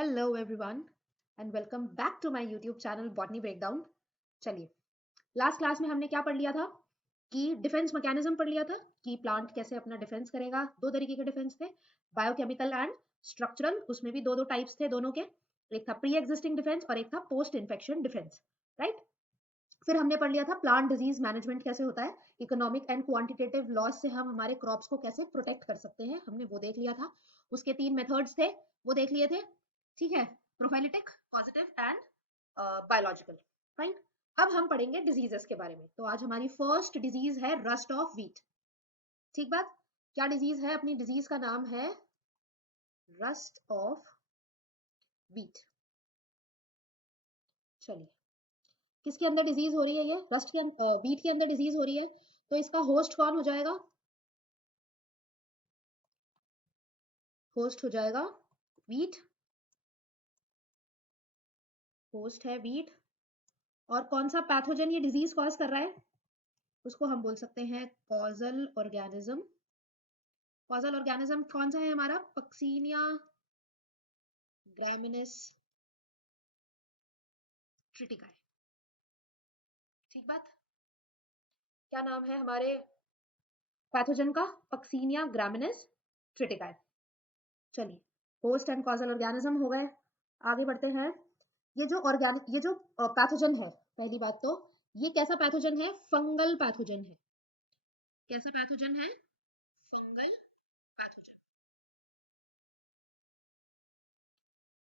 Hello everyone and welcome back to my YouTube channel botany breakdown. चलिए, last class में हमने क्या पढ़ लिया था कि डिफेंस मैकेनिज्म पढ़ लिया था कि प्लांट कैसे अपना डिफेंस करेगा। दो तरीके के डिफेंस थे, बायोकेमिकल एंड स्ट्रक्चरल। उसमें भी दो दो टाइप्स थे दोनों के, एक था प्री एग्जिस्टिंग डिफेंस और एक था पोस्ट इन्फेक्शन डिफेंस, राइट। फिर हमने पढ़ लिया था प्लांट डिजीज मैनेजमेंट कैसे होता है, इकोनॉमिक एंड क्वांटिटेटिव लॉस से हम हमारे क्रॉप्स को कैसे प्रोटेक्ट कर सकते हैं, हमने वो देख लिया था। उसके 3 मेथड्स थे, वो देख लिए थे, ठीक है। प्रोफाइलिटिक, पॉजिटिव एंड बायोलॉजिकल, फाइन। अब हम पढ़ेंगे डिजीजेस के बारे में। तो आज हमारी फर्स्ट डिजीज है रस्ट ऑफ व्हीट, ठीक बात। क्या डिजीज है? अपनी डिजीज का नाम है रस्ट ऑफ व्हीट। चलिए, किसके अंदर डिजीज हो रही है? ये रस्ट के व्हीट के अंदर डिजीज हो रही है, तो इसका होस्ट कौन हो जाएगा? होस्ट हो जाएगा व्हीट, होस्ट है व्हीट। और कौन सा पैथोजन ये डिजीज कॉज कर रहा है? उसको हम बोल सकते हैं कॉजल ऑर्गेनिज्म। कॉजल ऑर्गेनिज्म कौन सा है हमारा? पक्सीनिया ग्रैमिनिस ट्रिटिकाई, ठीक बात। क्या नाम है हमारे पैथोजन का? पक्सीनिया ग्रैमिनिस ट्रिटिकाई। चलिए, होस्ट एंड कॉजल ऑर्गेनिज्म हो गए। आगे बढ़ते हैं। ये जो पैथोजन है, पहली बात तो ये कैसा पैथोजन है? फंगल पैथोजन है। कैसा पैथोजन है? फंगल पैथोजन,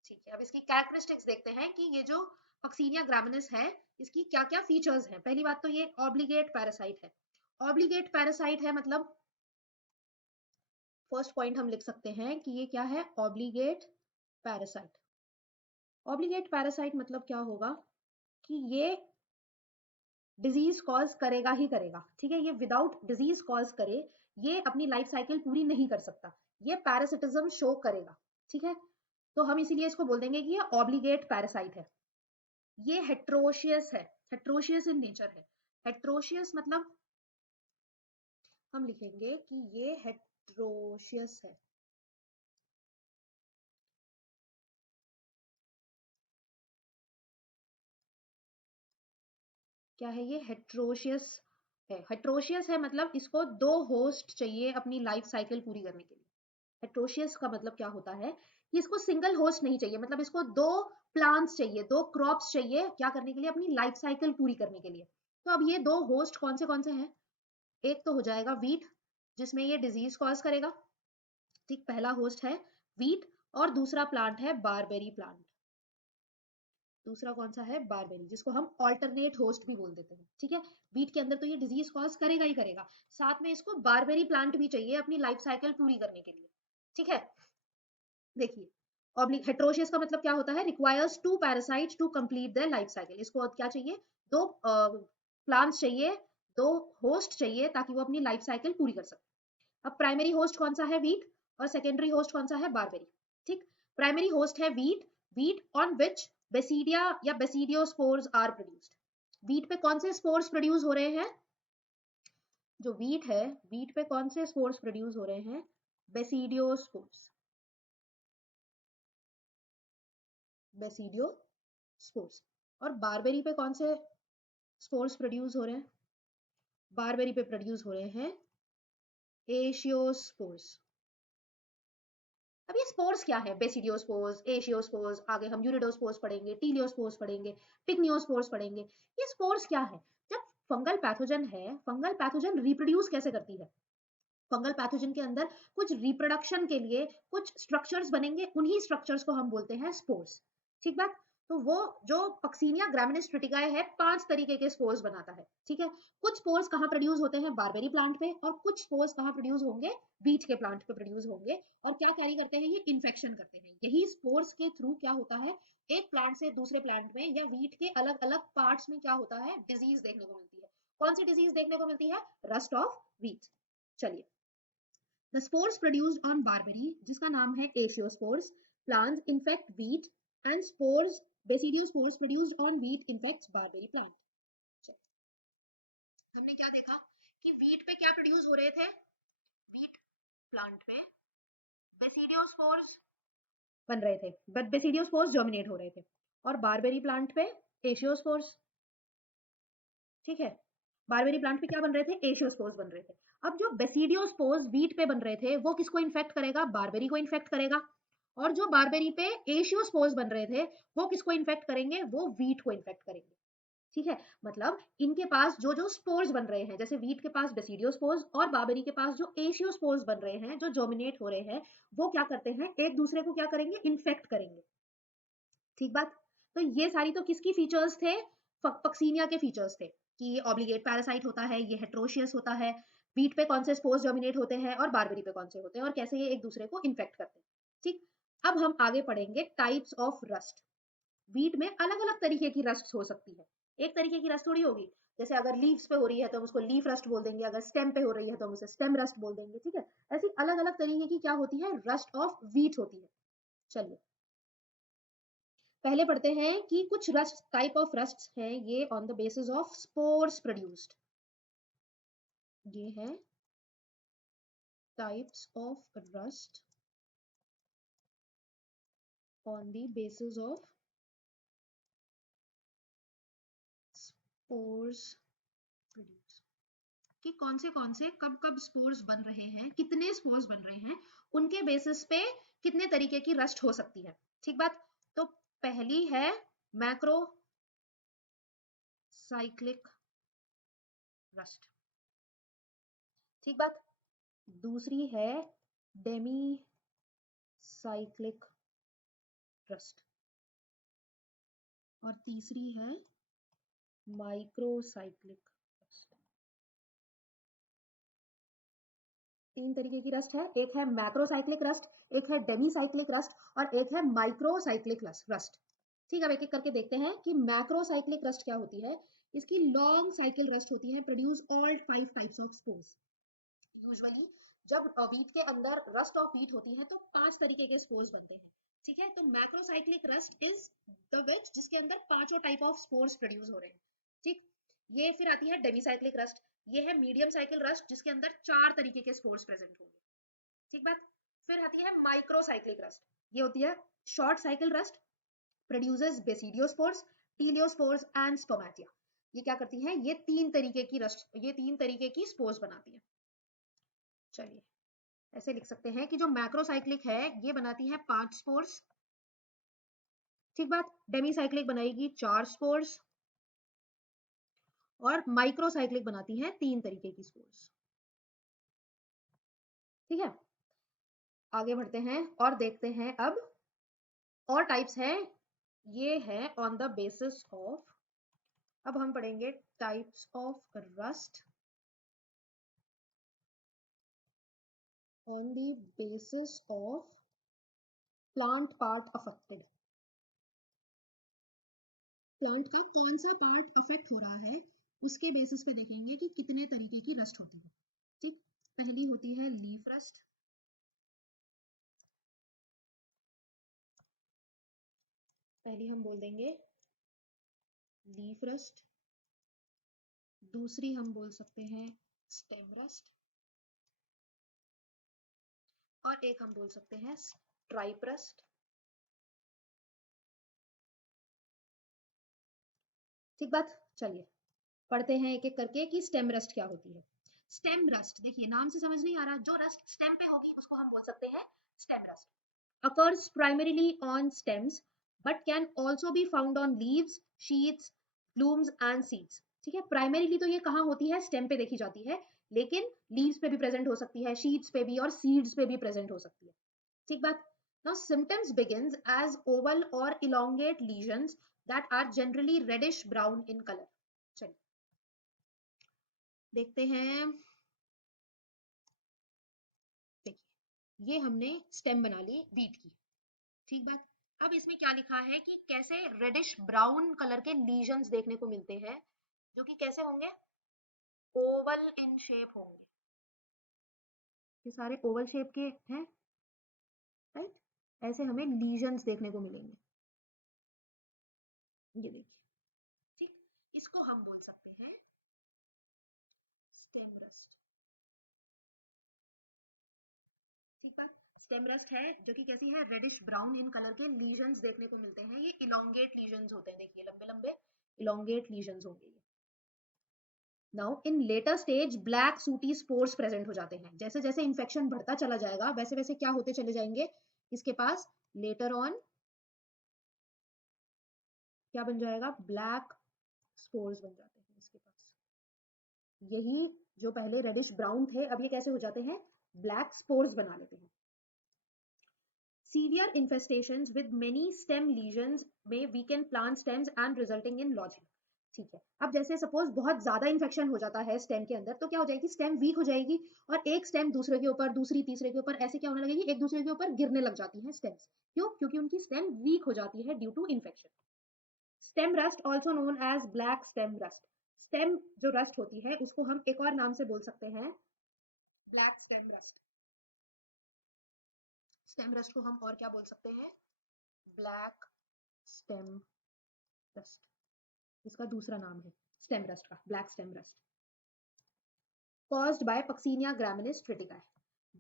ठीक है। अब इसकी कैरेक्टरिस्टिक्स देखते हैं कि ये जो पक्सीनिया ग्रामिनिस है, इसकी क्या क्या फीचर्स हैं। पहली बात तो ये ऑब्लिगेट पैरासाइट है। ऑब्लिगेट पैरासाइट है मतलब फर्स्ट पॉइंट हम लिख सकते हैं कि ये क्या है? Obligate parasite. ऑब्लिगेट पैरासाइट मतलब क्या होगा कि ये डिजीज कॉज करेगा ही करेगा, ठीक है। ये विदाउट डिजीज कॉज करे ये अपनी लाइफ साइकिल पूरी नहीं कर सकता, ये पैरासिटिज्म शो करेगा, ठीक है। तो हम इसीलिए इसको बोल देंगे कि ये ऑब्लिगेट पैरासाइट है। ये हेट्रोशियस है, हेट्रोशियस इन नेचर है। हेट्रोशियस मतलब हम लिखेंगे कि ये हेट्रोशियस है। क्या है ये? हेट्रोशियस है। हेट्रोशियस है मतलब इसको दो होस्ट चाहिए अपनी लाइफ साइकिल पूरी करने के लिए। हेट्रोशियस का मतलब क्या होता है कि इसको सिंगल होस्ट नहीं चाहिए, मतलब इसको दो प्लांट्स चाहिए, दो क्रॉप्स चाहिए, क्या करने के लिए? अपनी लाइफ साइकिल पूरी करने के लिए। तो अब ये दो होस्ट कौन से हैं? एक तो हो जाएगा वीट, जिसमें ये डिजीज कॉज करेगा, ठीक। पहला होस्ट है वीट और दूसरा प्लांट है बारबेरी प्लांट। दूसरा कौन सा है? बारबेरी, जिसको हम ऑल्टरनेट होस्ट भी बोल देते हैं, ठीक है। वीट के अंदर तो ये डिजीज कॉज करेगा ही करेगा, साथ में इसको बारबेरी प्लांट भी चाहिए अपनी लाइफ साइकिल पूरी करने के लिए, ठीक है। देखिए, ऑब्लिक हेट्रोशियस का मतलब क्या होता है? Requires two parasites to complete their life cycle. इसको क्या चाहिए? दो प्लांट्स चाहिए, दो होस्ट चाहिए ताकि वो अपनी लाइफ साइकिल पूरी कर सके। अब प्राइमरी होस्ट कौन सा है? वीट। और सेकेंडरी होस्ट कौन सा है? बारबेरी, ठीक। प्राइमरी होस्ट है wheat, wheat on which basidia या बेसिडियोस्पोर्स आर प्रोड्यूस्ड। वीट पे कौन से स्पोर्स प्रोड्यूस हो रहे हैं? जो वीट है, वीट पे कौन से स्पोर्स प्रोड्यूस हो रहे हैं? Basidiospores, basidiospores. और बारबेरी पे कौन से स्पोर्स प्रोड्यूस हो रहे हैं? बारबेरी पे प्रोड्यूस हो रहे हैं एशियोस्पोर्स। अब ये स्पोर्स क्या है? बेसिडियोस्पोर्स, एशियोस्पोर्स, आगे हम यूरिडोस्पोर्स पढ़ेंगे, टीलियोस्पोर्स पढ़ेंगे, पिग्नियोस्पोर्स पढ़ेंगे। ये स्पोर्स क्या है? जब फंगल पैथोजन है, फंगल पैथोजन रिप्रोड्यूस कैसे करती है? फंगल पैथोजन के अंदर कुछ रिप्रोडक्शन के लिए कुछ स्ट्रक्चर्स बनेंगे, उन्हीं स्ट्रक्चर्स को हम बोलते हैं स्पोर्स, ठीक बात। तो वो जो पक्सीनिया ग्रामिनिस ट्रिटिकाए है, 5 तरीके के स्पोर्स बनाता है, ठीक है। कुछ स्पोर्स कहाँ प्रोड्यूस होते हैं? बारबेरी प्लांट पे। और कुछ स्पोर्स कहाँ प्रोड्यूस होंगे? बीट के प्लांट पे प्रोड्यूस होंगे। और क्या कैरी करते हैं? ये इन्फेक्शन करते हैं। यही स्पोर्स के थ्रू क्या होता है, एक प्लांट से दूसरे प्लांट में या वीट के अलग अलग पार्ट्स में क्या होता है? डिजीज देखने को मिलती है। कौन सी डिजीज देखने को मिलती है? Rust of wheat. चलिए, The spores produced on barberry, जिसका नाम है एशियोस्पोर्स, plants infect wheat and spores, basidiospores produced on wheat infects barberry plant. चलो, हमने क्या देखा कि wheat पे क्या प्रोड्यूस हो रहे थे? wheat प्लांट पे बेसिडियोस्पोर्स बन रहे थे, बट बेसिडियोस्पोर्स डोमिनेट हो रहे थे। और बारबेरी प्लांट पे एशियोस्पोर्स, ठीक है, बारबेरी प्लांट पे क्या बन रहे थे, एशियोस्पोर्स बन रहे थे। अब जो बेसिडियोस्पोर्स वीट पे बन रहे थे वो किसको इन्फेक्ट करेगा, बारबेरी को इन्फेक्ट करेगा। और जो बारबेरी पे एशियोस्पोर्स बन रहे थे वो किसको इन्फेक्ट करेंगे, वो वीट को इन्फेक्ट करेंगे। ठीक है, मतलब इनके पास जो जो स्पोर्स बन रहे हैं, जैसे वीट के पास बेसिडियोस्पोर्स और बारबेरी के पास जो एशियोस्पोर्स बन रहे हैं, जो जर्मिनेट हो रहे हैं, वो क्या करते हैं, एक दूसरे को क्या करेंगे, इन्फेक्ट करेंगे। ठीक बात। तो ये सारी तो किसकी फीचर्स थे, पक्सीनिया के फीचर्स थे कि ये ऑब्लिगेट पैरासाइट होता है, ये हेट्रोशियस होता है, वीट पे कौन से स्पोर्स डोमिनेट होते हैं और बारबेरी पे कौन से होते हैं, और कैसे ये एक दूसरे को इन्फेक्ट करते हैं। ठीक, अब हम आगे पढ़ेंगे टाइप्स ऑफ रस्ट। वीट में अलग अलग तरीके की रस्ट हो सकती है, एक तरीके की रस्ट थोड़ी होगी। जैसे अगर लीव्स पे हो रही है तो हम उसको लीफ रस्ट बोल देंगे, अगर स्टेम पे हो रही है तो हम उसे स्टेम रस्ट बोल देंगे। ठीक है, ऐसी अलग अलग तरीके की क्या होती है, रस्ट ऑफ वीट होती है। चलिए पहले पढ़ते हैं कि कुछ रस्ट, टाइप ऑफ रस्ट हैं ये on the basis of spores produced. ये है types of rust on the basis of spores produced, कि कौन से कब कब स्पोर्स बन रहे हैं, कितने स्पोर्स बन रहे हैं, उनके बेसिस पे कितने तरीके की रस्ट हो सकती है। ठीक बात। तो पहली है मैक्रो साइक्लिक रस्ट। ठीक बात। दूसरी है डेमी साइक्लिक रस्ट। और तीसरी है माइक्रोसाइक्लिक रस्ट। तीन तरीके की रस्ट है, एक है मैक्रोसाइक्लिक रस्ट, एक है डेमीसाइक्लिक रस्ट और एक है माइक्रोसाइक्लिक रस्ट। ठीक है, अब एक एक करके देखते हैं कि मैक्रोसाइक्लिक रस्ट क्या होती है। इसकी लॉन्ग साइकिल रस्ट होती है, produce all 5 types of spores. Usually जब वीट के अंदर रस्ट ऑफ वीट होती है तो 5 तरीके के स्पोर्स बनते हैं। ठीक है, तो macrocyclic rust is the which जिसके अंदर पांचों टाइप ऑफ स्पोर्स प्रोड्यूस हो रहे हैं। ठीक, ये फिर आती है डेमीसाइक्लिक रस्ट, ये है मीडियम साइकिल रस्ट जिसके अंदर 4 तरीके के स्पोर्स प्रेजेंट होंगे। ठीक बात। फिर आती है माइक्रोसाइक्लिक रस्ट, ये होती है short cycle rust, produces basidiospores, teliospores and stomatia. ये क्या करती है, ये 3 तरीके की रस्ट, ये 3 तरीके की स्पोर्स बनाती है। चलिए ऐसे लिख सकते हैं कि जो मैक्रोसाइक्लिक है ये बनाती है 5 स्पोर्स। ठीक बात। डेमीसाइक्लिक बनाएगी 4 स्पोर्स और माइक्रोसाइक्लिक बनाती है 3 तरीके की स्पोर्स। ठीक है, आगे बढ़ते हैं और देखते हैं अब और टाइप्स हैं, ये है ऑन द बेसिस ऑफ, अब हम पढ़ेंगे types of rust on the basis of plant part affected. Plant का कौन सा पार्ट अफेक्ट हो रहा है उसके बेसिस पे देखेंगे कि कितने तरीके की रस्ट होती है। ठीक, पहली होती है लीफ रस्ट, पहली हम बोल देंगे लीफ रस्ट। दूसरी हम बोल सकते हैं स्टेम रस्ट और एक हम बोल सकते हैं स्ट्राइप रस्ट। ठीक बात। चलिए पढ़ते हैं एक एक करके कि स्टेम रस्ट क्या होती है। स्टेम रस्ट, देखिए नाम से समझ नहीं आ रहा, जो रस्ट स्टेम पे होगी उसको हम बोल सकते हैं stem rust. occurs primarily on stems but can also be found on leaves, sheaths, blooms and seeds। ठीक है, प्राइमरीली तो ये कहाँ होती है, स्टेम पे देखी जाती है, लेकिन लीव्स पे भी प्रेजेंट हो सकती है, शीट्स पे भी और सीड्स पे भी प्रेजेंट हो सकती है। ठीक बात। Now symptoms begins as oval or elongate lesions that are generally reddish brown in color। चलिए देखते हैं, देखिए ये हमने स्टेम बना ली वीट की। ठीक बात। अब इसमें क्या लिखा है कि कैसे रेडिश ब्राउन कलर के लीजन्स देखने को मिलते हैं, जो कि कैसे होंगे, ओवल इन शेप होंगे। ये सारे ओवल शेप के हैं, राइट, ऐसे हमें लीजन्स देखने को मिलेंगे। ये देखिए, ठीक, इसको हम बोल सकते हैं स्टेम रस्ट। ठीक है, स्टेम रस्ट है जो कि कैसी है, रेडिश ब्राउन इन कलर के लीजन्स देखने को मिलते हैं। ये इलोंगेट लीजन्स होते हैं, देखिए लंबे लंबे इलोंगेट लीजन्स होंगे ये। Now in later stage black सूटी स्पोर्स प्रेजेंट हो जाते हैं। जैसे जैसे इन्फेक्शन बढ़ता चला जाएगा वैसे वैसे क्या होते चले जाएंगे इसके पास, लेटर ऑन क्या बन जाएगा, ब्लैक स्पोर्स बन जाते हैं इसके पास। यही जो पहले रेडिश ब्राउन थे अब ये कैसे हो जाते हैं, ब्लैक स्पोर्स बना लेते हैं। Severe infestations with many stem lesions may weaken plant stems and resulting in lodging। ठीक है, अब जैसे सपोज बहुत ज्यादा इन्फेक्शन हो जाता है स्टेम के अंदर तो क्या हो जाएगी, स्टेम वीक हो जाएगी और एक स्टेम दूसरे के ऊपर, दूसरी तीसरे के ऊपर, ऐसे क्या होने लगेगी, एक दूसरे के ऊपर गिरने लग जाती है स्टेम्स। क्यों, क्योंकि उनकी स्टेम वीक हो जाती है due to infection. Stem rust also known as black stem rust. Stem जो रस्ट होती है उसको हम एक और नाम से बोल सकते हैं, black stem rust. Stem rust को हम और क्या बोल सकते हैं, ब्लैक स्टेम रस्ट, इसका दूसरा नाम है स्टेम रस्ट का, black stem rust. Caused by Puccinia graminis tritici.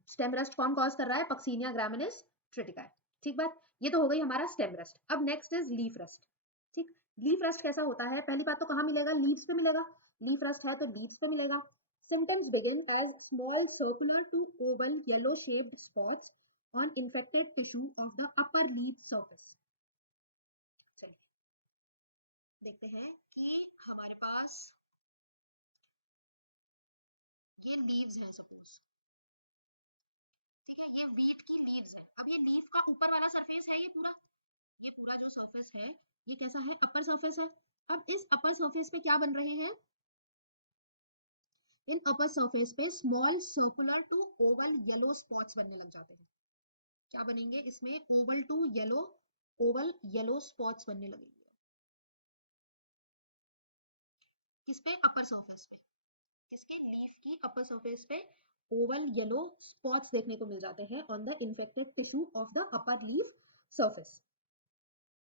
Stem rust कौन कॉज कर रहा है, पक्सीनिया ग्रामिनिस ट्रिटिकाe। ठीक बात, ये तो हो गई हमारा स्टेम रस्ट। अब नेक्स्ट इज लीफ रस्ट। ठीक, लीफ रस्ट कैसा होता है, पहली बात तो कहाँ मिलेगा, लीव्स पे मिलेगा। लीफ रस्ट है तो लीव्स पे मिलेगा। Symptoms begin as small circular to oval yellow shaped spots on infected tissue of the upper leaf surface. चलिए देखते हैं कि हमारे पास ये लीव्स हैं सपोज, ठीक है, ये वीट की लीव्स हैं। अब ये लीफ का ऊपर वाला सरफेस है, ये पूरा जो सरफेस है ये कैसा है, अपर सरफेस है। अब इस अपर सरफेस पे क्या बन रहे हैं, इन अपर सरफेस पे small circular to oval yellow spots बनने लग जाते हैं। क्या बनेंगे इसमें, oval to yellow, oval yellow spots बनने लगेंगे। किस पे, अपर सरफेस पे, किसके, लीफ की अपर सरफेस पे ओवल येलो स्पॉट्स देखने को मिल जाते हैं on the infected tissue of the upper leaf surface.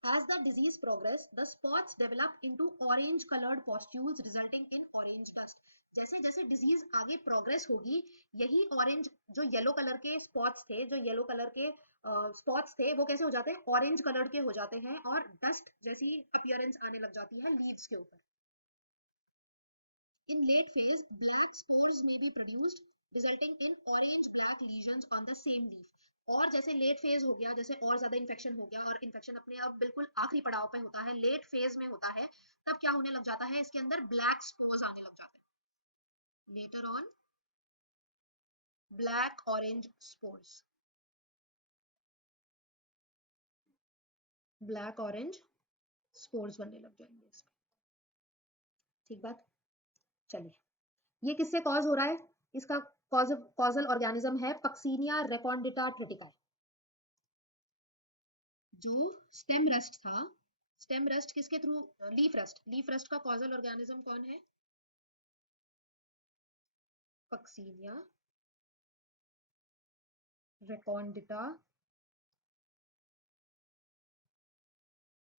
As the disease progress, the spots develop into orange-colored pustules resulting in orange dust। जैसे जैसे डिजीज आगे प्रोग्रेस होगी, यही ऑरेंज जो येलो कलर के स्पॉट्स थे, जो येलो कलर के स्पॉट्स थे, वो कैसे हो जाते हैं, ऑरेंज कलर के हो जाते हैं और डस्ट जैसी अपीयरेंस आने लग जाती है लीव्स के ऊपर। In late phase, black spores may be produced, resulting in orange-black lesions on the same leaf। और जैसे लेट फेज हो गया, जैसे और ज्यादा इन्फेक्शन हो गया और इन्फेक्शन अपने अब बिल्कुल आखिरी पड़ाव पे होता है, लेट फेज में होता है, तब क्या होने लग जाता है, इसके अंदर ब्लैक स्पोर्स आने लग जाते हैं। Later on black orange spores, black orange spores बनने लग जाएंगे इसमें। ठीक बात, चलिए ये किससे कॉज हो रहा है, इसका कॉजल ऑर्गेनिज्म है पक्सीनिया रेकॉन्डिटा ट्रिटिकाe। जो स्टेम रस्ट था, स्टेम रस्ट किसके through, leaf rust, leaf rust का कॉजल ऑर्गेनिज्म कौन है, पक्सीनिया रेकॉन्डिटा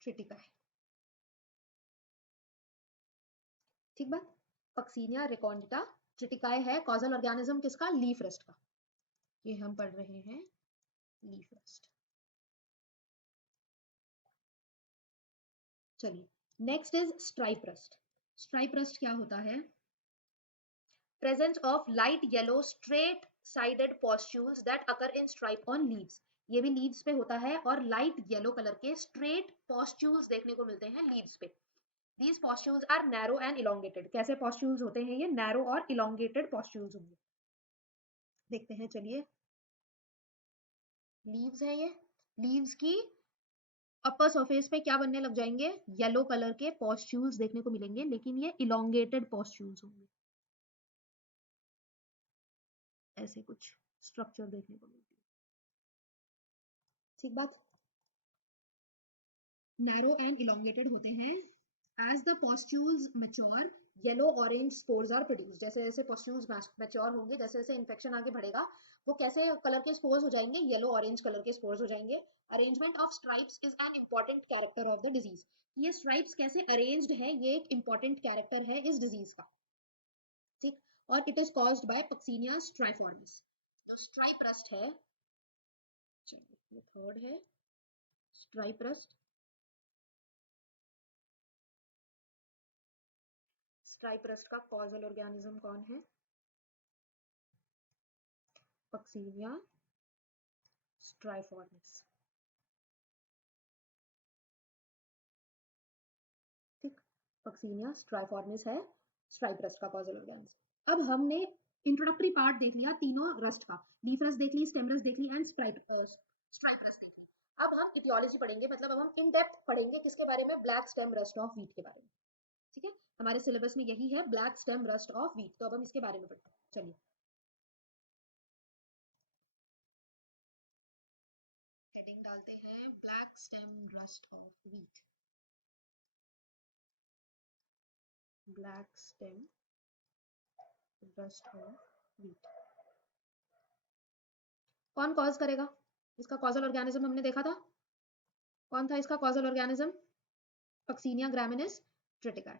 ट्रिटिकाe। ठीक बात, पक्सीनिया रेकॉन्डिटा ट्रिटिकाe है कॉजल ऑर्गेनिज्म किसका, लीफ रस्ट का। ये हम पढ़ रहे हैं लीफ रस्ट। चलिए next is stripe rust. Stripe rust क्या होता है, presence of light yellow straight sided pustules that occur in stripe on leaves। ये भी लीव्स पे होता है और लाइट येलो कलर के स्ट्रेट पॉस्ट्यूल्स देखने को मिलते हैं लीव्स पे। These pustules are narrow and elongated। कैसे पॉस्ट्यूल्स होते हैं ये, नैरो और इलोंगेटेड पॉस्ट्यूल्स होंगे। देखते हैं चलिए, लीव्स है ये, लीव्स की अपर सरफेस पे क्या बनने लग जाएंगे, येलो कलर के पॉस्ट्यूल्स देखने को मिलेंगे, लेकिन ये इलोंगेटेड पॉस्ट्यूल्स होंगे, ऐसे कुछ स्ट्रक्चर देखने को मिलती है। ठीक बात, नैरो एंड इलोंगेटेड होते हैं। As the pustules mature, yellow orange spores are produce. जैसे जैसे पॉस्ट्यूल्स मैच्योर होंगे, जैसे जैसे इन्फेक्शन आगे बढ़ेगा, वो कैसे कलर के स्पोर्स हो जाएंगे, येलो ऑरेंज कलर के स्पोर्स हो जाएंगे। Arrangement of stripes is an important character of the disease. ये स्ट्राइप्स कैसे अरेंज्ड है, ये एक इंपॉर्टेंट कैरेक्टर है इस डिजीज का। ठीक, और it is caused by Puccinia striiformis. जो स्ट्राइप रस्ट है ये थर्ड है स्ट्राइप रस्ट। स्ट्राइप रस्ट का कॉजल ऑर्गेनिज्म कौन है? Puccinia striiformis. ठीक, पक्सीनिया स्ट्राइफॉर्मिस है स्ट्राइप रस्ट का कॉजल ऑर्गेनिज्म। अब हमने इंट्रोडक्टरी पार्ट देख लिया तीनों रस्ट का, लीफ रस्ट देख ली, स्टेम रस्ट देख ली एंड स्ट्राइप रस्ट देख ली। अब हम इटियोलॉजी पढ़ेंगे, मतलब अब हम इन डेप्थ पढ़ेंगे किसके बारे में? Black stem rust of wheat के बारे में। ठीक है, हमारे सिलेबस में यही है, black stem rust of wheat. तो अब हम इसके बारे में पढ़ते हैं, चलिए। हेडिंग डालते हैं black stem rust of wheat. Black stem rust of wheat कौन कॉज करेगा? इसका कॉजल ऑर्गेनिज्म हमने देखा था, कौन था इसका causal organism? Puccinia graminis tritici.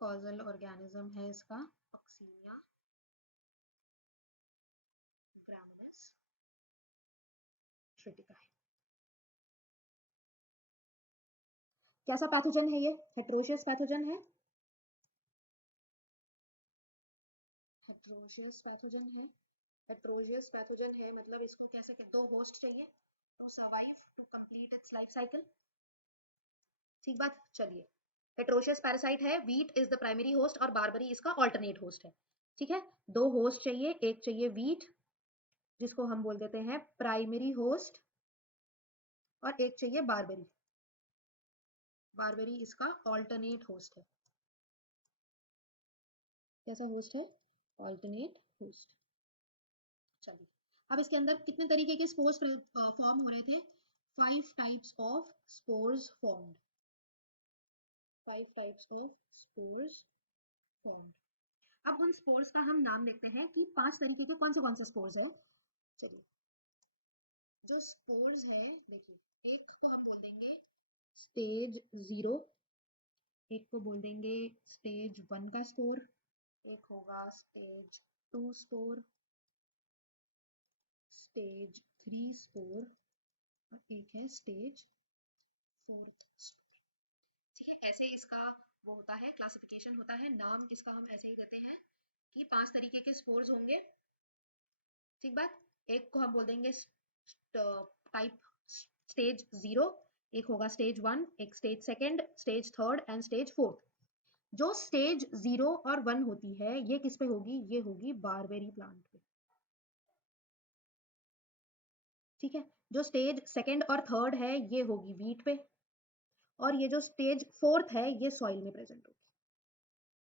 Causal organism है इसका पक्सीनिया ग्रामिनिस ट्रिटिका। कैसा पैथोजन है ये? हेट्रोशियस पैथोजन है। हेट्रोशियस पैथोजन है। हेट्रोशियस पैथोजन है मतलब इसको कैसे, दो होस्ट चाहिए to survive, to complete its life cycle. ठीक बात, चलिए। हेट्रोशियस पैरासाइट है, wheat is the primary host और बारबरी इसका ऑल्टरनेट होस्ट है। ठीक है, दो होस्ट चाहिए, एक चाहिए व्हीट जिसको हम बोल देते हैं प्राइमरी होस्ट, और एक चाहिए बारबरी। बारबरी इसका ऑल्टरनेट होस्ट है। कैसा होस्ट है? Alternate host. चलिए, अब इसके अंदर कितने तरीके के स्पोर्स फॉर्म हो रहे थे? 5 types of spores formed. 5 types of spores formed. अब उन स्पोर्स का हम नाम देखते हैं कि 5 तरीके के कौन से स्पोर्स है। चलिए, जो स्पोर्स है देखिए, एक को हम बोल देंगे स्टेज 0, एक को बोल देंगे स्टेज 1 का स्पोर, एक होगा स्टेज 2 स्पोर, स्टेज 3 स्पोर, और एक है स्टेज 4 स्पोर। ठीक है, ऐसे इसका वो होता है, क्लासिफिकेशन होता है, नाम इसका हम ऐसे ही करते हैं कि 5 तरीके के स्पोर्स होंगे। ठीक बात, एक को हम बोल देंगे टाइप स्टेज 0, एक होगा स्टेज 1, एक stage second, stage third and stage fourth. जो स्टेज 0 और 1 होती है ये किस पे होगी? ये होगी बारबेरी प्लांट पे। ठीक है, जो स्टेज सेकंड और थर्ड है ये होगी व्हीट पे, और ये जो स्टेज फोर्थ है ये सॉइल में प्रेजेंट होगी।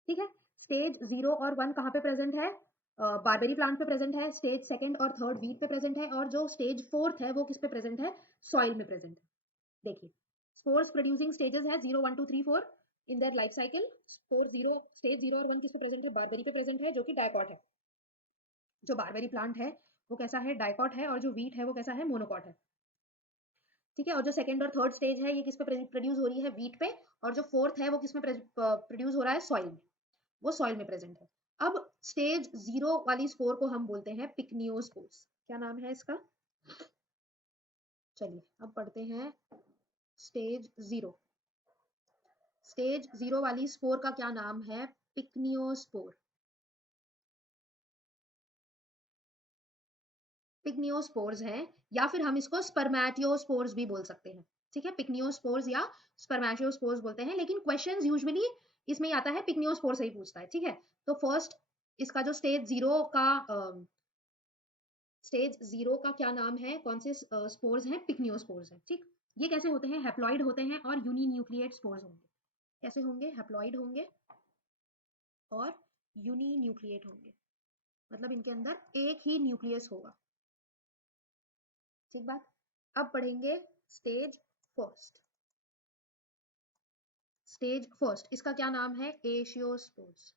ठीक है, स्टेज 0 और 1 कहाँ पे प्रेजेंट है? बारबेरी प्लांट पे प्रेजेंट है, स्टेज सेकंड और थर्ड व्हीट पे प्रेजेंट है, और जो स्टेज फोर्थ है वो किस पे प्रेजेंट है? सॉइल में प्रेजेंट है। देखिए, स्पोर्स प्रोड्यूसिंग स्टेजेस है 0 1 2 3 4 in their life cycle. Spore 0, stage 0 और 1 किस पे प्रेजेंट है? बारबेरी पे प्रेजेंट है, जो कि डायकॉट है। जो बारबेरी प्लांट है वो कैसा है? डायकॉट है, और जो व्हीट है वो कैसा है? मोनोकॉट है। ठीक है, और जो सेकंड और थर्ड स्टेज है ये किस पे प्रोड्यूस हो रही है? व्हीट पे, और जो फोर्थ है वो किस में प्रोड्यूस हो रहा है? सॉइल में, वो सॉइल में प्रेजेंट है। अब स्टेज 0 वाली स्पोर को हम बोलते हैं पिकनियोस्पोर्स। क्या नाम है इसका? चलिए, अब पढ़ते हैं स्टेज 0। स्टेज 0 वाली स्पोर का क्या नाम है? पिकनियोस्पोर। पिकनियोस्पोर्स हैं, या फिर हम इसको स्पर्मैटियोस्पोर्स भी बोल सकते हैं। ठीक है, पिकनियोस्पोर्स या स्पर्मैटियोस्पोर्स बोलते हैं, लेकिन क्वेश्चंस यूजुअली इसमें आता है पिकनियोस्पोर से ही पूछता है। ठीक है, तो फर्स्ट इसका जो स्टेज 0 का क्या नाम है? कौन से स्पोर्स हैं? पिकनियोस्पोर्स हैं। ठीक, ये कैसे होते हैं? हैप्लॉइड होते हैं और यूनिन्यूक्लिएट स्पोर्स होंगे। कैसे होंगे? हैप्लॉइड होंगे और यूनिन्यूक्लिएट होंगे, मतलब इनके अंदर एक ही न्यूक्लियस होगा। ठीक बात, अब पढ़ेंगे स्टेज फर्स्ट। स्टेज फर्स्ट, इसका क्या नाम है? एशियोस्पोर्स।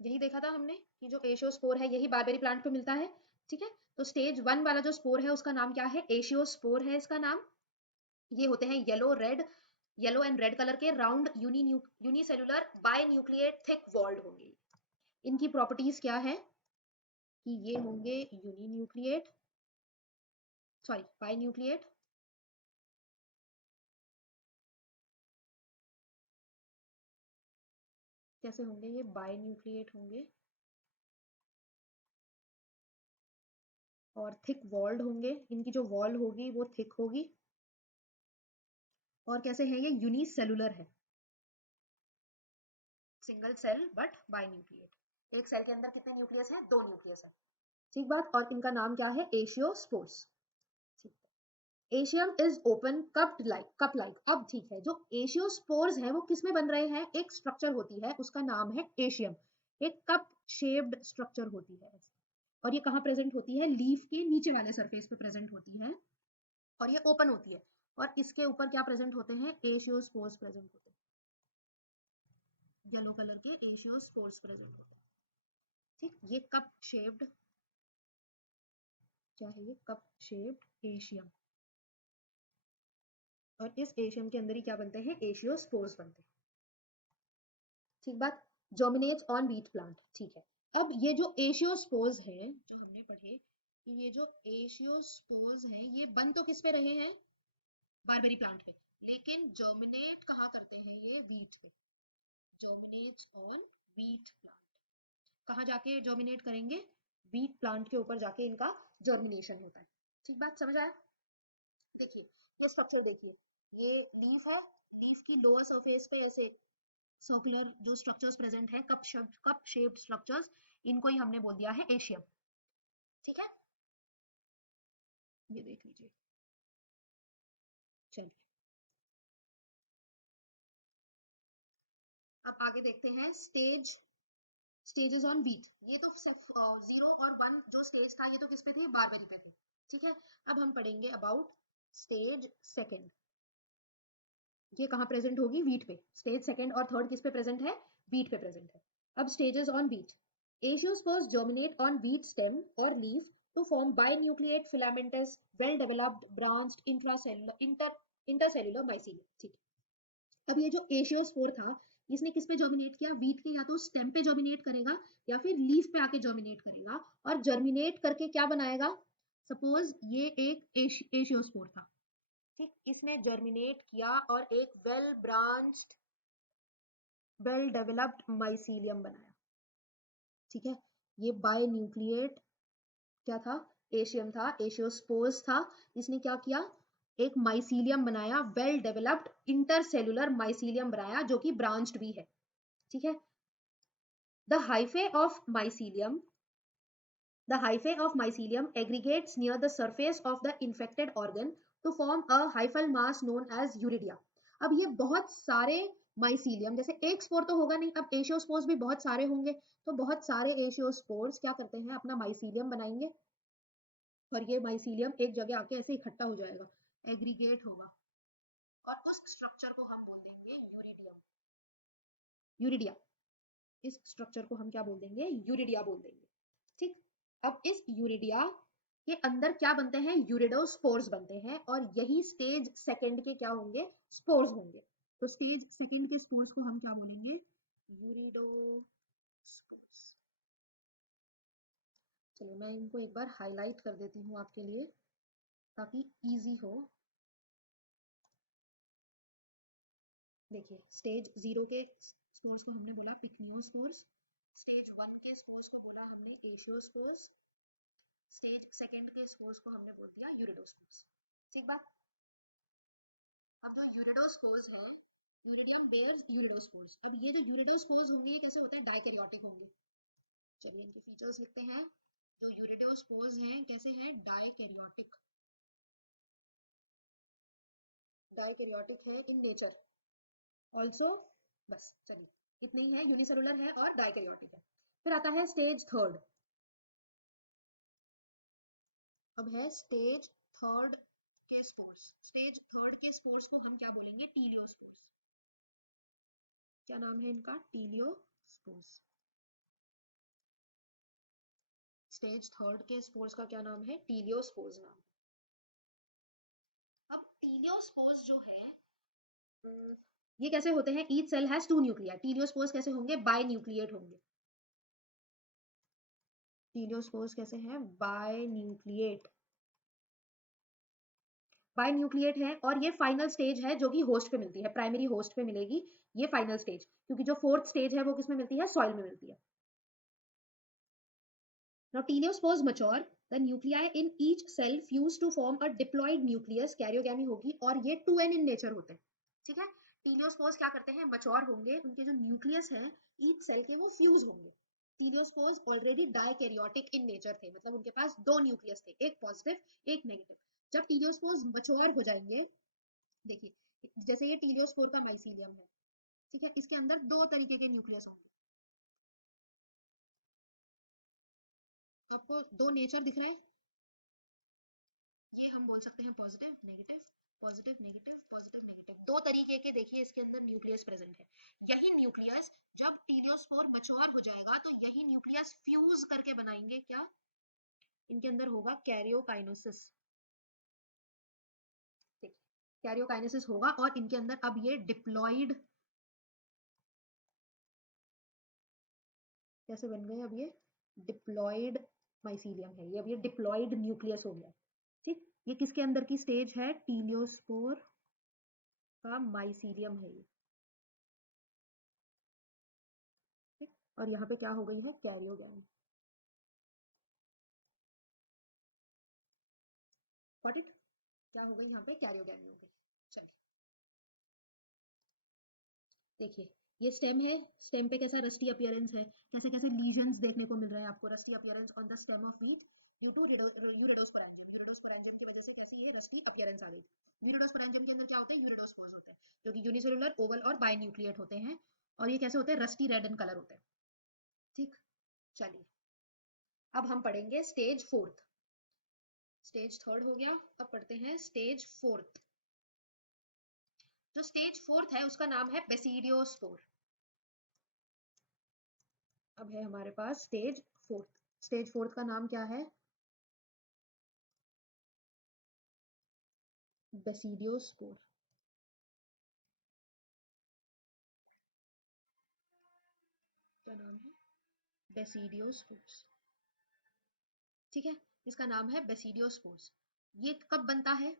यही देखा था हमने कि जो एशियोस्पोर है यही बारबेरी प्लांट पे मिलता है। ठीक है, तो स्टेज 1 वाला जो स्पोर है उसका नाम क्या है? एशियोस्पोर है इसका नाम। ये होते हैं येलो एंड रेड कलर के, round unicellular binucleate thick walled होंगे। इनकी प्रॉपर्टीज क्या है? कि ये होंगे यूनिन्यूक्लिएट, सॉरी बाइन्यूक्लिएट, कैसे होंगे ये बाइन्यूक्लिएट होंगे और थिक वॉल्ड होंगे, इनकी जो वॉल होगी वो थिक होगी। और कैसे है ये यूनिसेलुलर है, सिंगल सेल बट बाइन्यूक्लिएट। एक सेल के अंदर कितने न्यूक्लियस हैं? 2 न्यूक्लियस है। ठीक बात। और इनका नाम क्या है? एशियोस्पोर्स। ठीक है। Aecium is open cupped like, cup like. अब ठीक है, जो एशियोस्पोर्स है वो किस में बन रहे हैं? एक स्ट्रक्चर होती है उसका नाम है एशियम, एक कप शेप्ड स्ट्रक्चर होती है। और ये कहाँ प्रेजेंट होती है? लीफ के नीचे वाले सरफेस पे प्रेजेंट होती है और ये ओपन होती है। और इसके ऊपर क्या प्रेजेंट होते हैं? एशियोस्पोर्स प्रेजेंट होते हैं, येलो कलर के एशियोस्पोर्स प्रेजेंट होते हैं। ठीक, ये कप शेप्ड, क्या है ये? Cup shaped aecium. और इस एशियम के अंदर ही क्या बनते हैं? एशियोस्पोर्स बनते हैं। ठीक बात। Germinates on wheat plant. ठीक है। अब ये जो एशियोस्पोर्स हैं जो हमने पढ़े कि ये जो एशियोस्पोर्स हैं ये बन तो किस पे रहे हैं? बारबेरी प्लांट पे। लेकिन जर्मिनेट कहाँ करते हैं ये? व्हीट पे। Germinates on wheat plant. कहाँ जाके जर्मिनेट करेंगे? व्हीट प्लांट के ऊपर जाके इनका जर्मिनेशन होता है। ठीक बात, समझ आया? देखिए ये स्ट्रक्चर देखिए, ये लीफ है, लीफ की लोअर सरफेस पे ऐसे सर्कुलर जो स्ट्रक्चर्स प्रेजेंट है, कप शेप्ड स्ट्रक्चर्स, इनको ही हमने बोल दिया है एशियम। ठीक है, ये देख लीजिए। चलिए अब आगे देखते हैं स्टेजेस ऑन व्हीट। ये तो सिर्फ 0 और 1 जो स्टेज था ये तो किस पे थे? बारबेरी पे थे। ठीक है, अब हम पढ़ेंगे अबाउट स्टेज सेकंड। ये कहाँ प्रेजेंट होगी? व्हीट पे। स्टेज सेकंड और थर्ड किस पे प्रेजेंट है? व्हीट पे प्रेजेंट है। अब stages on wheat. Aeciospores germinate on wheat stem or leaf to form binucleate filamentous well developed branched intercellular mycelium। ठीक है। अब ये जो एशियोस्पोर था इसने किस पे जर्मिनेट किया? व्हीट के या तो स्टेम पे जर्मिनेट करेगा या फिर लीफ पे आके जर्मिनेट करेगा और जर्मिनेट करके क्या बनाएगा? सपोज ये एक एशियोस्पोर था, ठीक, इसने जर्मिनेट किया और एक वेल डेवलप्ड माइसीलियम बनाया। ठीक है, ये बाय न्यूक्लिएट क्या था? एशियम था, एशियोस्पोर्स था। इसने क्या किया? एक माइसीलियम बनाया, वेल डेवलप्ड इंटरसेलुलर माइसीलियम बनाया जो कि ब्रांच्ड भी है। ठीक है, the hyphae of mycelium The hyphae of mycelium aggregates near the surface of the infected organ to form a hyphal mass known as uridia। अब ये बहुत सारे माइसीलियम, जैसे एक स्पोर तो होगा नहीं, अब एशियोस्पोर्स भी बहुत सारे होंगे, तो बहुत सारे एशियोस्पोर्स क्या करते हैं? अपना माइसीलियम बनाएंगे और ये माइसीलियम एक जगह आके ऐसे इकट्ठा हो जाएगा, एग्रीगेट होगा और उस स्ट्रक्चर को हम बोल देंगे यूरिडियम, यूरिडिया। इस स्ट्रक्चर को हम क्या बोल देंगे? यूरिडिया बोल देंगे। ठीक, अब इस यूरिडिया के अंदर क्या बनते हैं? यूरिडोस्पोर्स बनते हैं और यही स्टेज सेकंड के क्या होंगे? स्पोर्स होंगे। तो स्टेज सेकंड के स्पोर्स को हम क्या बोलेंगे? यूरिडोस्पोर्स। चलो मैं इनको एक बार हाईलाइट कर देती हूँ आपके लिए ताकि इजी हो। देखिए स्टेज 0 के स्पोर्स को हमने बोला पिक्नियोस्पोर्स, स्टेज 1 के स्पोर्स को बोला हमने एशियोस्पोर्स, स्टेज सेकंड के स्पोर्स को हमने बोल दिया यूरिडोस्पोर्स। ठीक बात। अब जो यूरिडोस्पोर्स है, यूरिडियम बेयर्स यूरिडोस्पोर्स। अब ये जो यूरिडोस्पोर्स होंगे ये कैसे होते हैं? डाइकैरियोटिक होंगे। चलिए इनके फीचर्स लिखते हैं। जो यूरिडोस्पोर्स हैं कैसे हैं? डाइकैरियोटिक, डाइकैरियोटिक है इन नेचर ऑल्सो। बस चलिए इतने ही है, यूनिसेलुलर है और डाइकैरियोटिक है। फिर आता है स्टेज थर्ड। अब है स्टेज थर्ड के स्पोर्स। स्टेज थर्ड के स्पोर्स को हम क्या बोलेंगे? टीलियोस्पोर्स। क्या नाम है इनका? टीलियोस्पोर्स। स्टेज थर्ड के स्पोर्स का क्या नाम है? टीलियोस्पोर्स नाम। अब टीलियोस्पोर्स जो है ये कैसे होते हैं? Each cell has 2 nuclei. Teliospores कैसे होंगे? बाय न्यूक्लिएट होंगे। टीलियोस्पोर्स कैसे हैं? बायन्यूक्लिएट, बायन्यूक्लिएट है और ये फाइनल स्टेज है जो कि होस्ट पे मिलती है, प्राइमरी होस्ट पे मिलेगी ये फाइनल स्टेज, क्योंकि जो फोर्थ स्टेज है वो किसमें मिलती है? सॉइल में मिलती है। Now teliospores mature, the nuclei in each cell fuse to form a diploid nucleus, karyogamy होगी और ये 2n in nature होते हैं। ठीक है, टीलियोस्पोर्स क्या करते हैं? मच्योर होंगे, उनके जो न्यूक्लियस है ईच सेल के वो फ्यूज होंगे। टीलियोस्पोर्स ऑलरेडी डाइकैरियोटिक इन नेचर थे, मतलब उनके पास दो न्यूक्लियस थे, एक पॉजिटिव एक नेगेटिव। जब टीलियोस्पोर्स मच्योर हो जाएंगे, देखिए जैसे ये टीलियोस्पोर का माइसीलियम है, ठीक है, इसके अंदर दो तरीके के न्यूक्लियस होंगे। आपको दो नेचर दिख रहा है, ये हम बोल सकते हैं positive negative, positive negative, positive negative, दो तरीके के देखिए इसके अंदर न्यूक्लियस प्रेजेंट है। यही न्यूक्लियस जब टीलियोस्पोर मैच्योर हो जाएगा तो यही न्यूक्लियस फ्यूज करके बनाएंगे क्या? इनके अंदर होगा कैरियोकाइनेसिस। कैरियोकाइनेसिस होगा और इनके अंदर अब ये डिप्लॉइड कैसे बन गए? अब ये डिप्लॉइड माइसीलियम है, ये अब ये डिप्लॉइड न्यूक्लियस हो गया। ठीक, ये किसके अंदर की स्टेज है? टीलियोस्पोर का माइसीलियम है ये। ठीक, और यहाँ पे क्या हो गई है? कैरियोगैमी। Got it? क्या हो गई यहाँ पे? कैरियोगैमी हो गई। चलिए देखिए, ये स्टेम है, स्टेम पे कैसा रस्टी अपीयरेंस है, कैसे कैसे लीजन्स देखने को मिल रहा है आपको, rusty appearance on the stem of wheat due to uredosporangium. Uredosporangium की वजह से कैसी है? रस्टी अपीयरेंस आ गई। यूरिडोस्पोरेंजियम के अंदर क्या होता है? यूरिडोस्पोर्स होते हैं जो कि यूनिसेलुलर, ओवल और बायन्यूक्लिएट होते हैं, और ये कैसे होते हैं? रस्टी रेड इन कलर होते हैं। ठीक, चलिए अब हम पढ़ेंगे स्टेज फोर्थ। स्टेज थर्ड हो गया, अब पढ़ते हैं स्टेज फोर्थ। जो स्टेज फोर्थ है उसका नाम है बेसिडियोस्पोर। अब है हमारे पास स्टेज फोर्थ। स्टेज फोर्थ का नाम क्या है? बेसिडियोस्पोर। क्या नाम है? बेसिडियोस्पोर्स। ठीक है, इसका नाम है बेसिडियोस्पोर्स। ये कब बनता है?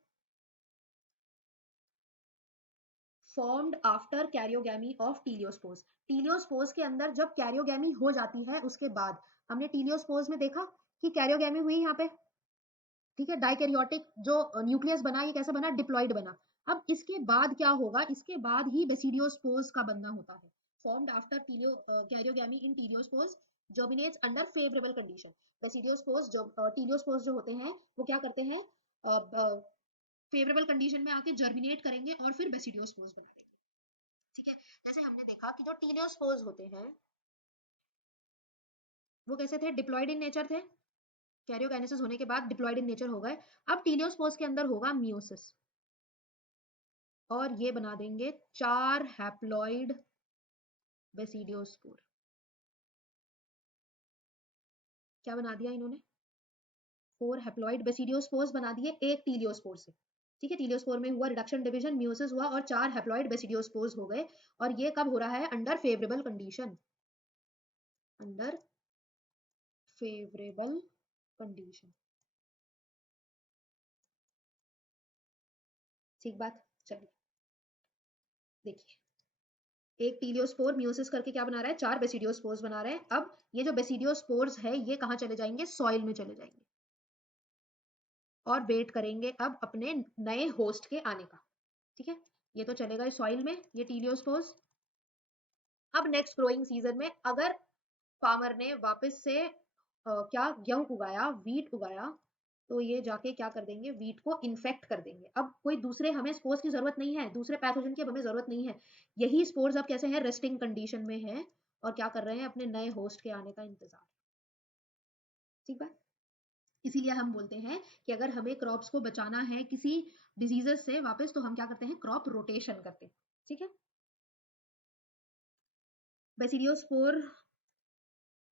Formed after karyogamy of teliospores. Teliospores के अंदर जब कैरियोगैमी हो जाती है उसके बाद, हमने टीलियोस्पोर्स में देखा कि कैरियोगैमी हुई यहाँ पे, ठीक है, डाइकैरियोटिक जो न्यूक्लियस बना, ये कैसे बना? डिप्लॉइड बना। अब इसके बाद क्या होगा? इसके बाद ही बेसिडियोस्पोर्स का बनना होता है। Formed after karyogamy in teliospores germinates under favourable condition. Basidiospores जो टीलियोस्पोर्स जो होते हैं वो क्या करते हैं? फेवरेबल कंडीशन में आके जर्मिनेट करेंगे और फिर बेसिडियोस्पोर्स बना देंगे। ठीक है, जैसे हमने देखा कि जो टीलियोस्पोर्स होते हैं वो कैसे थे? डिप्लॉइड इन नेचर थे, कैरियोकाइनेसिस होने के बाद डिप्लॉइड इन नेचर हो गए। अब टीलियोस्पोर्स के अंदर होगा मियोसिस और ये बना देंगे 4 हैप्लॉइड बेसिडियोस्पोर। क्या बना दिया इन्होंने? 4 हैप्लॉइड बेसिडियोस्पोर्स बना दिए एक टीलियोस्पोर से। ठीक है, टीलियोस्पोर में हुआ रिडक्शन डिवीजन, मियोसिस हुआ और 4 हैप्लॉइड बेसिडियोस्पोर्स हो गए। और ये कब हो रहा है? Under favourable condition. Under favourable condition. ठीक बात, चलिए देखिए, एक टीलियोस्पोर मियोसिस करके क्या बना रहा है? 4 बेसिडियोस्पोर्स बना रहे हैं। अब ये जो बेसिडियोस्पोर्स है ये कहाँ चले जाएंगे? सॉइल में चले जाएंगे और वेट करेंगे अब अपने नए होस्ट के आने का। ठीक है, ये तो चले गए सॉइल में ये टीलियोस्पोर्स। अब नेक्स्ट ग्रोइंग सीजन में अगर फार्मर ने वापस से क्या गेहूं उगाया, वीट उगाया, तो ये जाके क्या कर देंगे? वीट को इन्फेक्ट कर देंगे। अब कोई दूसरे हमें स्पोर्स की जरूरत नहीं है, दूसरे पैथोजन की अब हमें जरूरत नहीं है। यही स्पोर्स अब कैसे हैं? रेस्टिंग कंडीशन में है और क्या कर रहे हैं? अपने नए होस्ट के आने का इंतजार। ठीक है, इसीलिए हम बोलते हैं कि अगर हमें क्रॉप्स को बचाना है किसी डिजीजेस से वापस, तो हम क्या करते हैं? क्रॉप रोटेशन करते हैं। ठीक है, basidiospore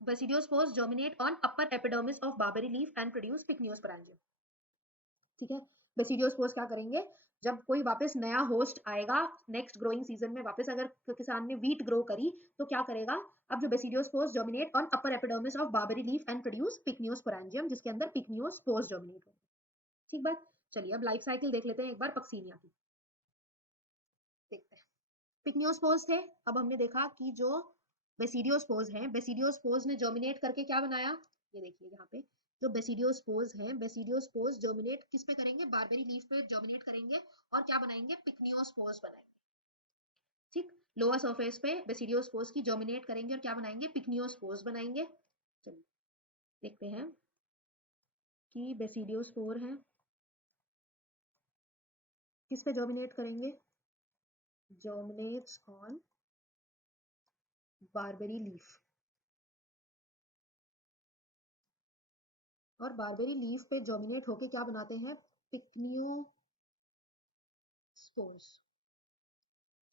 Basidiospores germinate on upper epidermis of barberry leaf and produce pycnosporangium. ठीक है, बेसिडियोस्पोर्स क्या करेंगे, जब कोई वापस नया होस्ट आएगा नेक्स्ट ग्रोइंग सीजन में, वापस अगर किसान ने वीट ग्रो करी तो क्या करेगा, अब जो basidiospores germinate on upper epidermis of barberry leaf and produce pycniosporangium, जिसके अंदर पिक्नियोस्पोर्स जर्मिनेट होंगे। ठीक बात। चलिए अब लाइफ साइकिल देख लेते हैं एक बार पक्सीनिया की, देखते हैं। पिक्नियोस्पोर्स थे, अब हमने देखा कि जो बेसिडियोस्पोर्स हैं, बेसिडियोस्पोर्स ने जर्मिनेट करके क्या बनाया, ये देखिए यहाँ पे जो बेसिडियोस्पोर्स हैं, बेसिडियोस्पोर्स जर्मिनेट किस पे करेंगे, बारबेरी लीफ पे जर्मिनेट करेंगे और क्या बनाएंगे, पिक्नियोस्पोर्स बनाएंगे। ठीक, लोअर सरफेस पे बेसिडियोस्पोर्स की जर्मिनेट करेंगे और क्या बनाएंगे, पिक्नियोस्पोर्स बनाएंगे। चलिए देखते हैं कि बेसिडियोस्पोर है किस पे जर्मिनेट करेंगे, जर्मिनेट्स ऑन बारबेरी लीफ, और बारबेरी लीफ पे जर्मिनेट होके क्या बनाते हैं, पिक्नियोस्पोर्स।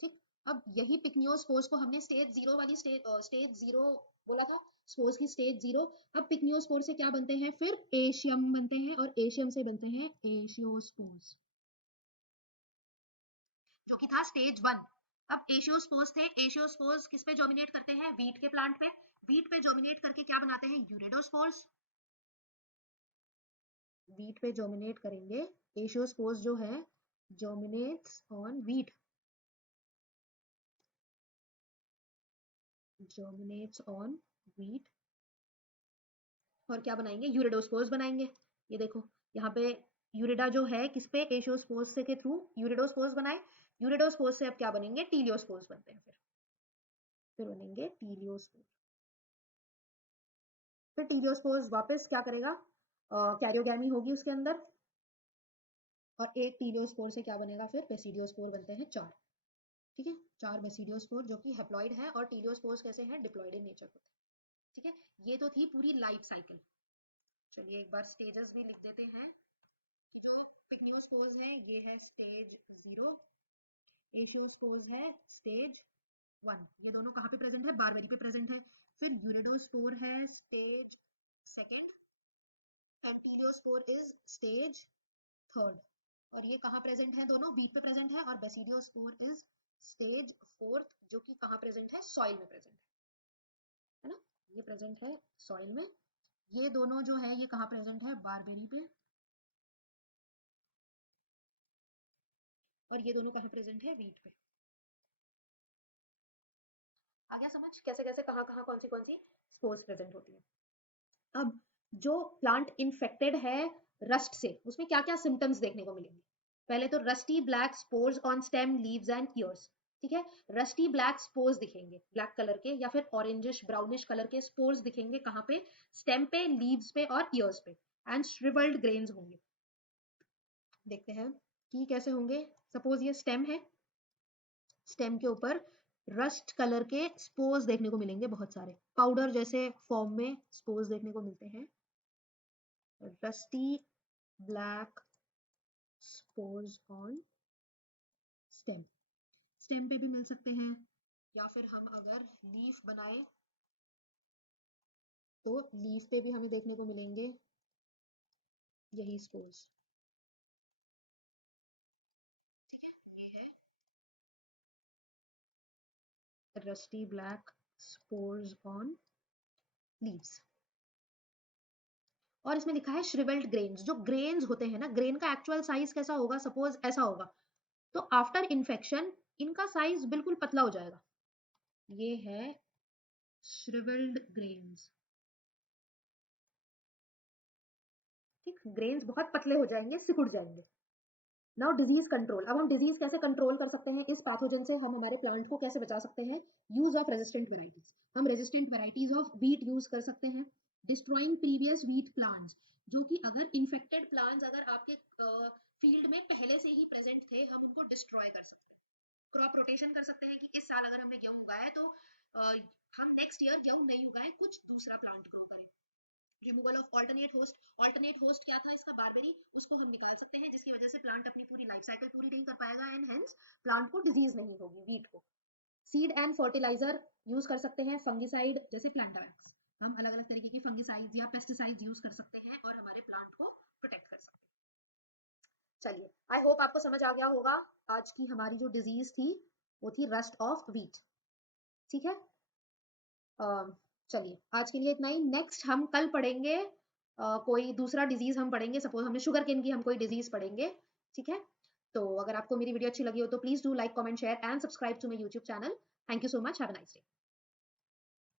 ठीक, अब यही पिक्नियोस्पोर्स को हमने स्टेज जीरो वाली स्टेज जीरो बोला था, स्पोर्स की स्टेज जीरो। अब पिक्नियोस्पोर से क्या बनते हैं, फिर एशियम बनते हैं और एशियम से बनते हैं एशियोस्पोर्स, जो कि था स्टेज वन। अब एशियोस्पोर्स थे, एशियोस्पोर्स किस पे जर्मिनेट करते हैं, वीट के प्लांट पे, वीट पे जर्मिनेट करके क्या बनाते हैं, यूरिडोस्पोर्स, वीट पे जर्मिनेट करेंगे, एशियोस्पोर्स जो है germinates on wheat, germinates on wheat, और क्या बनाएंगे, यूरिडोस्पोर्स बनाएंगे। ये देखो यहाँ पे यूरिडा जो है किस पे, एशियोस्पोर्स से के थ्रू यूरिडोस्पोर्स बनाए, यूरिडोस्पोर्स से अब क्या बनेंगे, टीलियोस्पोर्स बनते हैं, फिर बनेंगे टीलियोस्पोर्स। फिर टीलियोस्पोर्स वापस क्या करेगा, कैरियोगैमी होगी उसके अंदर, और एक टीलियोस्पोर से क्या बनेगा, फिर बेसिडियोस्पोर बनते हैं चार। ठीक है, चार बेसिडियोस्पोर जो कि हेप्लॉइड है, और टीलियोस्पोर्स कैसे हैं, डिप्लॉइड इन नेचर होते हैं। ठीक है, ये तो थी पूरी लाइफ साइकिल। चलिए एक बार स्टेजेस भी लिख देते हैं। जो पिक्नियोस्पोर्स हैं ये है स्टेज जीरो, एशियोस्पोर्स है स्टेज वन, ये दोनों कहाँ पे प्रेजेंट है, बारबेरी पे प्रेजेंट है। फिर यूरिडोस्पोर है stage second, and teliospore is stage third, और ये कहाँ प्रेजेंट है, दोनों वीट पे प्रेजेंट है। और बेसिडियोस्पोर इज स्टेज फोर्थ, जो कि कहाँ प्रेजेंट है, सॉइल में प्रेजेंट है ना, ये प्रेजेंट है सॉइल में। ये दोनों जो है ये कहाँ प्रेजेंट है, बारबेरी पे, और ये दोनों कहाँ प्रेजेंट है, वीट पे। आ गया समझ, कैसे कैसे कहाँ कहाँ कौन सी स्पोर्स प्रेजेंट होती है। अब जो प्लांट इन्फेक्टेड है रस्ट से, उसमें क्या क्या सिम्टम्स देखने को मिलेंगे। पहले तो rusty black spores on stem leaves and years. ठीक है, रस्टी ब्लैक स्पोर्स दिखेंगे, ब्लैक कलर के या फिर ऑरेंजिश ब्राउनिश कलर के स्पोर्स दिखेंगे, कहाँ पे, स्टेम पे, लीव्स पे और ईयर्स पे। एंड श्रिवल्ड ग्रेन्स होंगे। देखते हैं कि कैसे होंगे। सपोज ये स्टेम है, स्टेम के ऊपर रस्ट कलर के स्पोर्स देखने को मिलेंगे, बहुत सारे पाउडर जैसे फॉर्म में स्पोर्स देखने को मिलते हैं, rusty black spores on stem. Stem पे भी मिल सकते हैं, या फिर हम अगर लीफ बनाए तो लीफ पे भी हमें देखने को मिलेंगे यही स्पोर्स। ठीक है, ये है rusty black spores on leaves. और इसमें लिखा है श्रिवेल्ड ग्रेन्स। जो ग्रेन्स होते हैं ना, ग्रेन का एक्चुअल साइज कैसा होगा, सपोज ऐसा होगा, तो आफ्टर इन्फेक्शन इनका साइज बिल्कुल पतला हो जाएगा। ये है श्रिवेल्ड ग्रेन्स। ठीक, ग्रेन्स बहुत पतले हो जाएंगे, सिकुड़ जाएंगे। Now disease control. अब हम डिजीज कैसे कंट्रोल कर सकते हैं, इस पैथोजन से हम हमारे प्लांट को कैसे बचा सकते हैं, यूज ऑफ रेजिस्टेंट वेराइटीज। हम resistant varieties of wheat use कर सकते हैं। डिस्ट्रॉइंग प्रीवियस वीट प्लांट्स, जो कि अगर इन्फेक्टेड प्लांट्स अगर आपके फील्ड में पहले से ही प्रेजेंट थे, हम उनको डिस्ट्रॉय कर सकते हैं। क्रॉप रोटेशन कर सकते हैं कि इस साल अगर हमने गेहूं उगाया है तो हम नेक्स्ट ईयर गेहूं नहीं उगाए, कुछ दूसरा प्लांट ग्रो करें। Removal of alternate host. Alternate host क्या था इसका, बारबेरी, उसको हम निकाल सकते हैं, जिसकी वजह से प्लांट अपनी पूरी लाइफ साइकिल पूरी नहीं कर पाएगा, एंड हेंस प्लांट को डिजीज नहीं होगी, वीट को। सीड एंड फर्टिलाइजर यूज कर सकते हैं, फंगिसाइड जैसे प्लांटावैक्स, हम अलग अलग तरीके की फंगिसाइड्स या पेस्टिसाइड्स यूज कर सकते हैं और हमारे प्लांट को प्रोटेक्ट कर सकते हैं। चलिए, आई होप आपको समझ आ गया होगा। आज की हमारी जो डिजीज थी वो थी रस्ट ऑफ व्हीट। ठीक है, चलिए आज के लिए इतना ही। नेक्स्ट हम कल पढ़ेंगे कोई दूसरा डिजीज हम पढ़ेंगे। सपोज हमने शुगर केन की हम कोई डिजीज पढ़ेंगे। ठीक है, तो अगर आपको मेरी वीडियो अच्छी लगी हो तो please do like, comment, share and subscribe to my YouTube channel. Thank you so much, have a nice day.